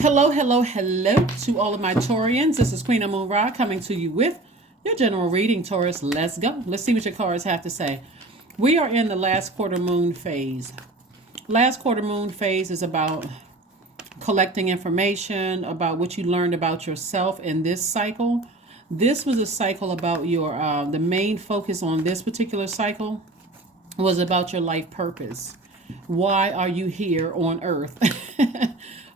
Hello, hello, hello to all of my Taurians. This is Queen Amun Ra coming to you with your general reading, Taurus. Let's go. Let's see what your cards have to say. We are in the last quarter moon phase. Last quarter moon phase is about collecting information about what you learned about yourself in this cycle. This was a cycle about your, the main focus on this particular cycle was about your life purpose. Why are you here on earth?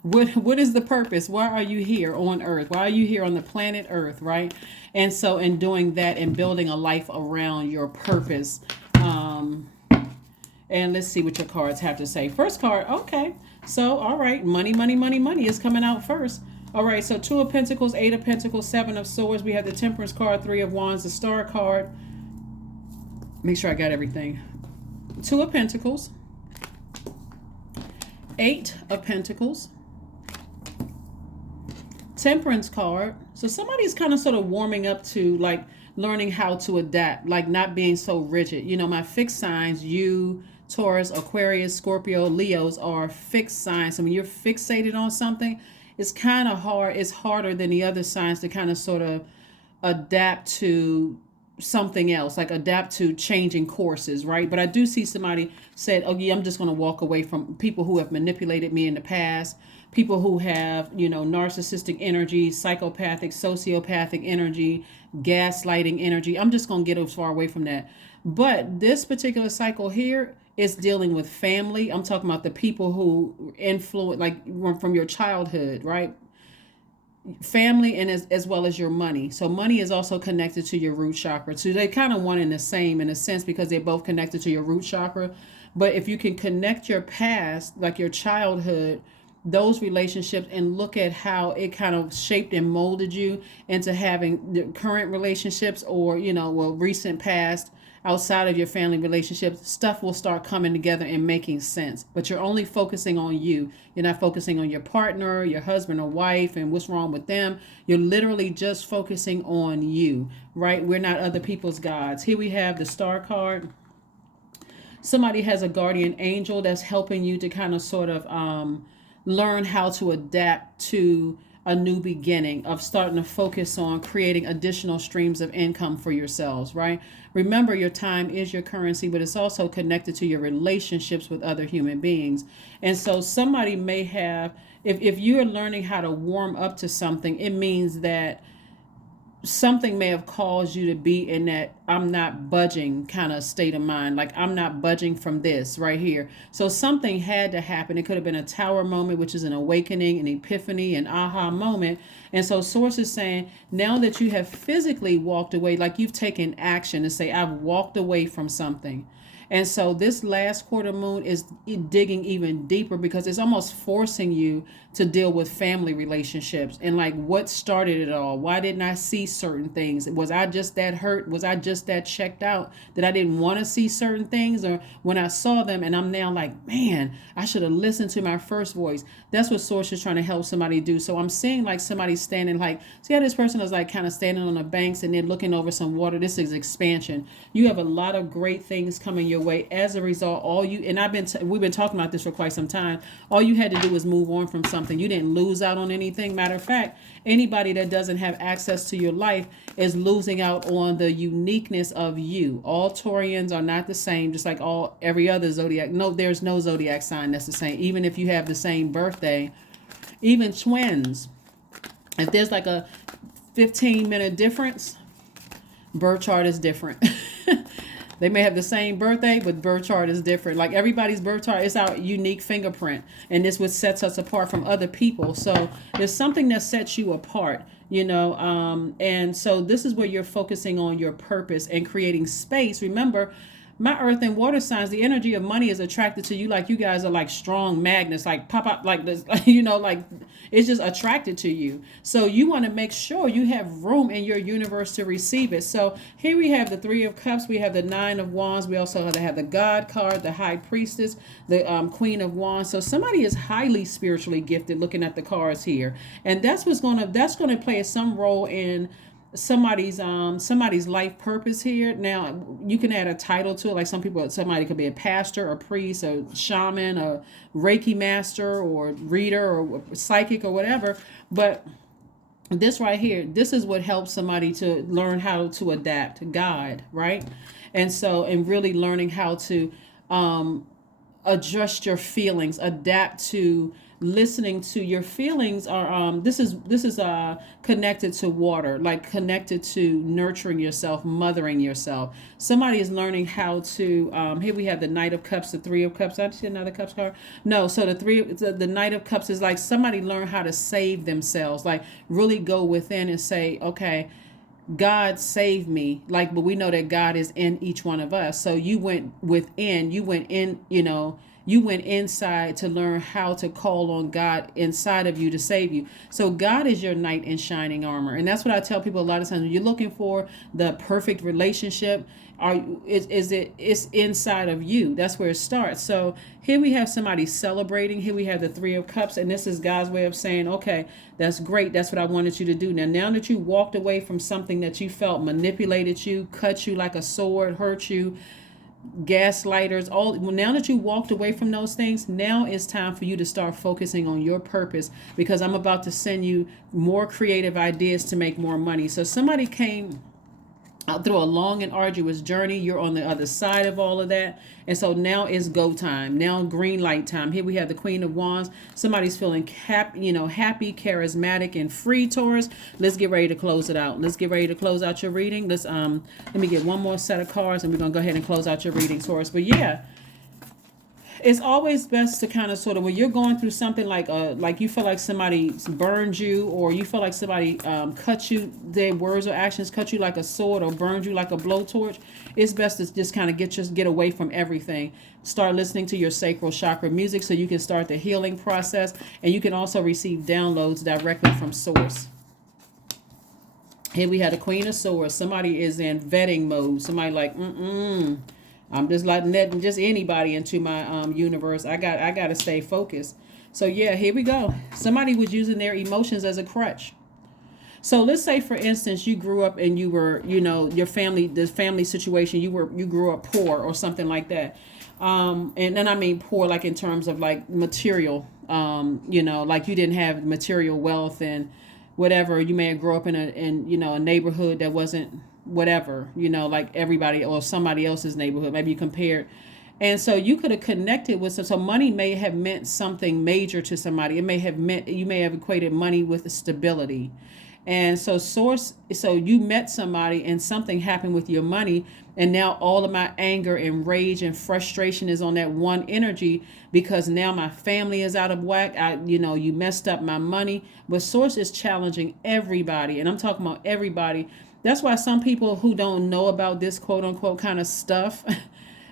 What is the purpose? Why are you here on earth? Why are you here on the planet earth, right? And so in doing that and building a life around your purpose. And let's see what your cards have to say. First card, okay. So, all right, money, money, money, money is coming out first. All right, so Two of Pentacles, Eight of Pentacles, Seven of Swords. We have the Temperance card, Three of Wands, the Star card. Make sure I got everything. Two of Pentacles, Eight of Pentacles, Temperance card. So somebody's kind of sort of warming up to like learning how to adapt, like not being so rigid. You know, my fixed signs, you, Taurus, Aquarius, Scorpio, Leos are fixed signs. So when you're fixated on something, it's kind of hard. It's harder than the other signs to kind of sort of adapt to something else, like adapt to changing courses, right? But I do see somebody said, oh yeah, I'm just going to walk away from people who have manipulated me in the past, people who have, you know, narcissistic energy, psychopathic, sociopathic energy, gaslighting energy. I'm just going to get as far away from that. But this particular cycle here is dealing with family. I'm talking about the people who influence, like from your childhood, right? Family and as well as your money. So money is also connected to your root chakra. So they kind of one and the same in a sense because they're both connected to your root chakra. But if you can connect your past, like your childhood, those relationships, and look at how it kind of shaped and molded you into having the current relationships or, you know, well, recent past outside of your family relationships, stuff will start coming together and making sense. But you're only focusing on you. You're not focusing on your partner, your husband or wife, and what's wrong with them. You're literally just focusing on you, right? We're not other people's gods. Here we have the Star card. Somebody has a guardian angel that's helping you to kind of sort of learn how to adapt to a new beginning, of starting to focus on creating additional streams of income for yourselves, right? Remember, your time is your currency, but it's also connected to your relationships with other human beings. And so somebody may have, if you're learning how to warm up to something, it means that something may have caused you to be in that I'm not budging kind of state of mind. Like I'm not budging from this right here. So something had to happen. It could have been a tower moment, which is an awakening, an epiphany, an aha moment. And so Source is saying now that you have physically walked away, like you've taken action to say, I've walked away from something. And so this last quarter moon is digging even deeper because it's almost forcing you to deal with family relationships and like what started it all. Why didn't I see certain things? Was I just that hurt? Was I just that checked out that I didn't want to see certain things? Or when I saw them and I'm now like, man, I should have listened to my first voice. That's what Source is trying to help somebody do. So I'm seeing like somebody standing like, see how this person is like kind of standing on the banks and they're looking over some water. This is expansion. You have a lot of great things coming your way. As a result, all you, and we've been talking about this for quite some time, all you had to do was move on from something. You didn't lose out on anything. Matter of fact, anybody that doesn't have access to your life is losing out on the uniqueness of you. All Taurians are not the same, just like every other zodiac. No, there's no zodiac sign that's the same. Even if you have the same birthday, even twins, if there's like a 15-minute difference, birth chart is different. They may have the same birthday, but birth chart is different. Like everybody's birth chart is our unique fingerprint. And this what sets us apart from other people. So there's something that sets you apart, you know. And so this is where you're focusing on your purpose and creating space. Remember, my earth and water signs, the energy of money is attracted to you. Like you guys are like strong magnets, like pop up like this, you know, like it's just attracted to you. So you want to make sure you have room in your universe to receive it. So here we have the Three of Cups. We have the Nine of Wands. We also have the God card, the High Priestess, the Queen of Wands. So somebody is highly spiritually gifted looking at the cards here. And that's going to play some role in somebody's life purpose here. Now you can add a title to it, like somebody could be a pastor, a priest, a shaman, a Reiki master, or reader, or psychic, or whatever. But this right here, this is what helps somebody to learn how to adapt to God, right? And really learning how to adjust your feelings, adapt to listening to your feelings. Are this is connected to water, like connected to nurturing yourself, mothering yourself. Somebody is learning how to here we have the Knight of Cups, the Three of Cups. I see another cups card. No, so the Knight of Cups is like somebody learn how to save themselves, like really go within and say, okay, God save me. Like, but we know that God is in each one of us. So you went within, you went in, you went inside to learn how to call on God inside of you to save you. So God is your knight in shining armor. And that's what I tell people a lot of times. When you're looking for the perfect relationship, it's inside of you. That's where it starts. So here we have somebody celebrating. Here we have the Three of Cups, and this is God's way of saying, okay, that's great. That's what I wanted you to do. Now that you walked away from something that you felt manipulated you, cut you like a sword, hurt you, gaslighters, now that you walked away from those things, now it's time for you to start focusing on your purpose, because I'm about to send you more creative ideas to make more money. So somebody came through a long and arduous journey. You're on the other side of all of that. And so now it's go time. Now green light time. Here we have the Queen of Wands. Somebody's feeling happy, charismatic, and free, Taurus. Let's get ready to close it out. Let's get ready to close out your reading. Let me get one more set of cards, and we're going to go ahead and close out your reading, Taurus. But yeah, it's always best to kind of sort of, when you're going through something like you feel like somebody burned you, or you feel like somebody cut you, their words or actions cut you like a sword, or burned you like a blowtorch. It's best to just kind of get away from everything. Start listening to your sacral chakra music so you can start the healing process, and you can also receive downloads directly from source. Here we had the Queen of Swords. Somebody is in vetting mode. Somebody like, I'm just letting just anybody into my universe. I got to stay focused. So yeah, here we go. Somebody was using their emotions as a crutch. So let's say, for instance, you grew up and you were, your family, the family situation, you grew up poor or something like that. And then I mean poor, like in terms of like material, like you didn't have material wealth and whatever. You may have grew up in a neighborhood that wasn't whatever, like everybody or somebody else's neighborhood. Maybe you compared. And so you could have connected with so money may have meant something major to somebody. It may have meant, you may have equated money with stability. And so you met somebody and something happened with your money, and now all of my anger and rage and frustration is on that one energy, because now my family is out of whack. You messed up my money. But source is challenging everybody, and I'm talking about everybody. That's why some people who don't know about this quote unquote kind of stuff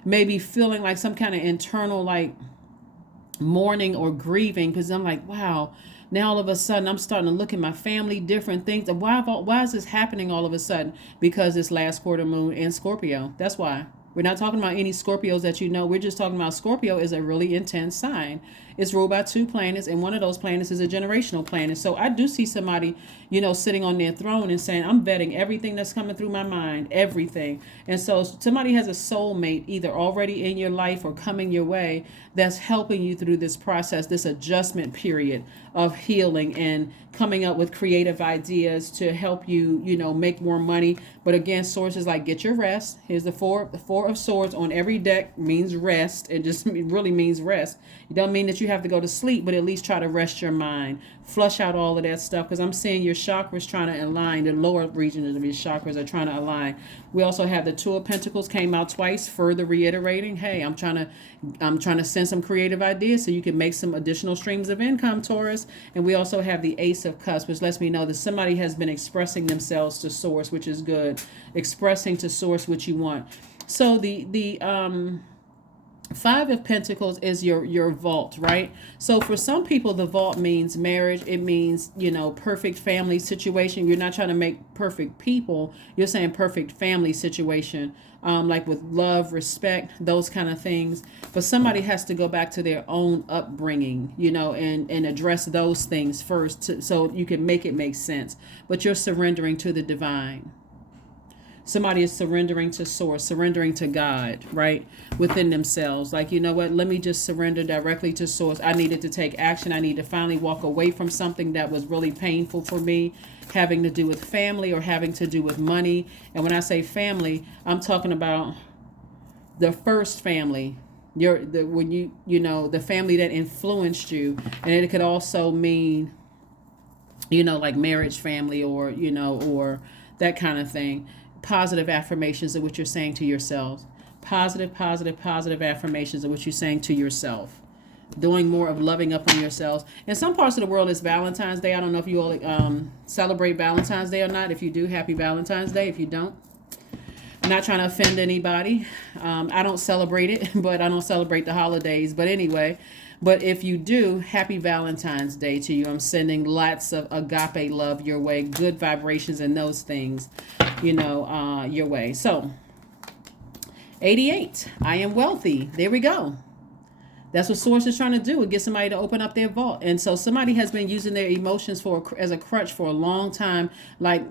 may be feeling like some kind of internal like mourning or grieving, because I'm like, wow, now all of a sudden I'm starting to look at my family, different things. Why is this happening all of a sudden? Because this last quarter moon in Scorpio. That's why. We're not talking about any Scorpios that you know. We're just talking about Scorpio is a really intense sign. It's ruled by 2 planets, and one of those planets is a generational planet. So I do see somebody, sitting on their throne and saying, I'm vetting everything that's coming through my mind, everything. And so somebody has a soulmate either already in your life or coming your way that's helping you through this process, this adjustment period of healing and coming up with creative ideas to help you, make more money. But again, sources like get your rest. Here's the four of swords on every deck means rest. It just really means rest. It doesn't mean that you have to go to sleep, but at least try to rest your mind. Flush out all of that stuff, because I'm seeing your chakras trying to align. The lower regions of your chakras are trying to align. We also have the Two of Pentacles came out twice, further reiterating, hey, I'm trying to send some creative ideas so you can make some additional streams of income, Taurus. And we also have the Ace of Cups, which lets me know that somebody has been expressing themselves to source, which is good. Expressing to source what you want. So the Five of Pentacles is your vault, right? So for some people, the vault means marriage. It means, perfect family situation. You're not trying to make perfect people. You're saying perfect family situation, like with love, respect, those kind of things. But somebody has to go back to their own upbringing, and address those things first, so you can make it make sense. But you're surrendering to the divine. Somebody is surrendering to source, surrendering to God, right? Within themselves. Like, you know what? Let me just surrender directly to source. I needed to take action. I need to finally walk away from something that was really painful for me, having to do with family or having to do with money. And when I say family, I'm talking about the first family. The family that influenced you. And it could also mean, like marriage family, or that kind of thing. Positive affirmations of what you're saying to yourselves. Positive affirmations of what you're saying to yourself. Doing more of loving up on yourselves. In some parts of the world, it's Valentine's Day. I don't know if you all celebrate Valentine's Day or not. If you do, happy Valentine's Day. If you don't, I'm not trying to offend anybody. I don't celebrate it, but I don't celebrate the holidays. But anyway, but if you do, happy Valentine's Day to you. I'm sending lots of agape love your way, good vibrations and those things, your way. So, 88, I am wealthy. There we go. That's what Source is trying to do, get somebody to open up their vault. And so somebody has been using their emotions as a crutch for a long time, like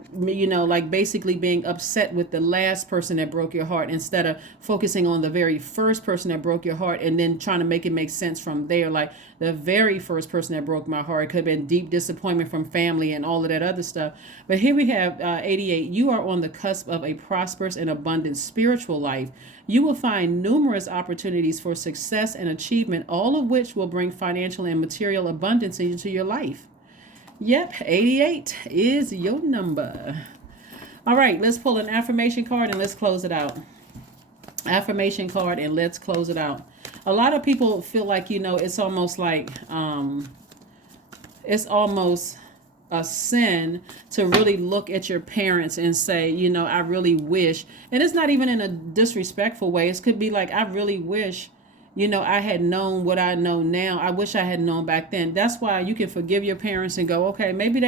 basically being upset with the last person that broke your heart instead of focusing on the very first person that broke your heart and then trying to make it make sense from there. Like the very first person that broke my heart could have been deep disappointment from family and all of that other stuff. But here we have 88. You are on the cusp of a prosperous and abundant spiritual life. You will find numerous opportunities for success and achievement, all of which will bring financial and material abundance into your life. Yep, 88 is your number. All right, let's pull an affirmation card and let's close it out. Affirmation card and let's close it out. A lot of people feel like, it's almost like, it's almost a sin to really look at your parents and say, I really wish, and it's not even in a disrespectful way. It could be like, I really wish, I had known what I know now. I wish I had known back then. That's why you can forgive your parents and go, okay, maybe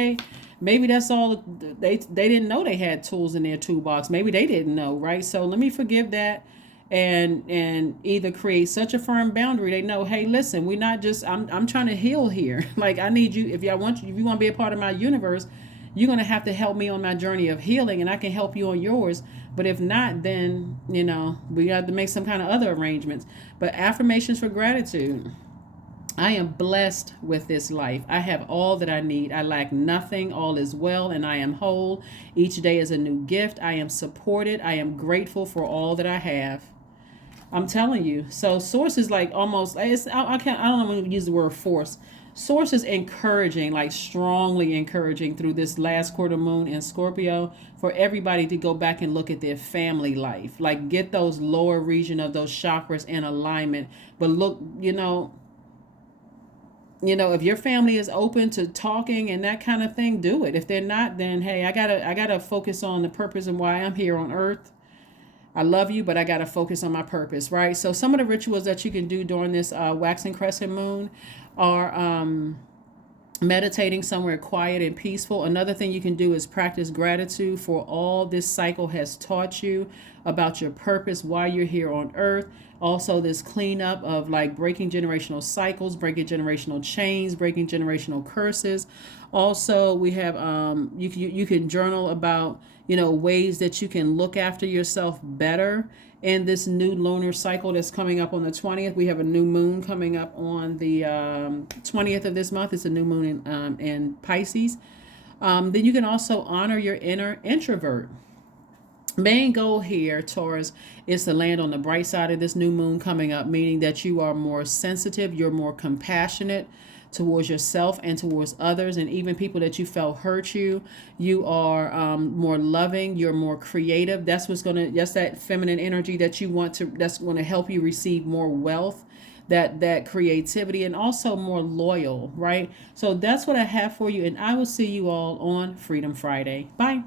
that's all they didn't know they had tools in their toolbox. Maybe they didn't know, right? So let me forgive that. And either create such a firm boundary they know, hey, listen, we're not just I'm trying to heal here. Like, I need you, if you want to be a part of my universe, you're going to have to help me on my journey of healing, and I can help you on yours. But if not, then we got to make some kind of other arrangements. But affirmations for gratitude. I am blessed with this life. I have all that I need. I lack nothing. All is well, and I am whole. Each day is a new gift. I am supported. I am grateful for all that I have. I'm telling you. So Source is like almost, I don't know when to use the word force. Source is encouraging, like strongly encouraging through this last quarter moon in Scorpio for everybody to go back and look at their family life. Like, get those lower region of those chakras in alignment. But look, if your family is open to talking and that kind of thing, do it. If they're not, then hey, I gotta focus on the purpose and why I'm here on earth. I love you, but I got to focus on my purpose, right? So some of the rituals that you can do during this waxing crescent moon are meditating somewhere quiet and peaceful. Another thing you can do is practice gratitude for all this cycle has taught you about your purpose, why you're here on earth. Also, this cleanup of like breaking generational cycles, breaking generational chains, breaking generational curses. Also, we have you can journal about ways that you can look after yourself better in this new lunar cycle that's coming up on the 20th. We have a new moon coming up on the 20th of this month. It's a new moon in Pisces. Then you can also honor your inner introvert. Main goal here, Taurus, is to land on the bright side of this new moon coming up, meaning that you are more sensitive, you're more compassionate towards yourself and towards others, and even people that you felt hurt you. You are more loving, you're more creative. That's that feminine energy that you want to, that's going to help you receive more wealth, that creativity, and also more loyal, right? So that's what I have for you, and I will see you all on Freedom Friday. Bye.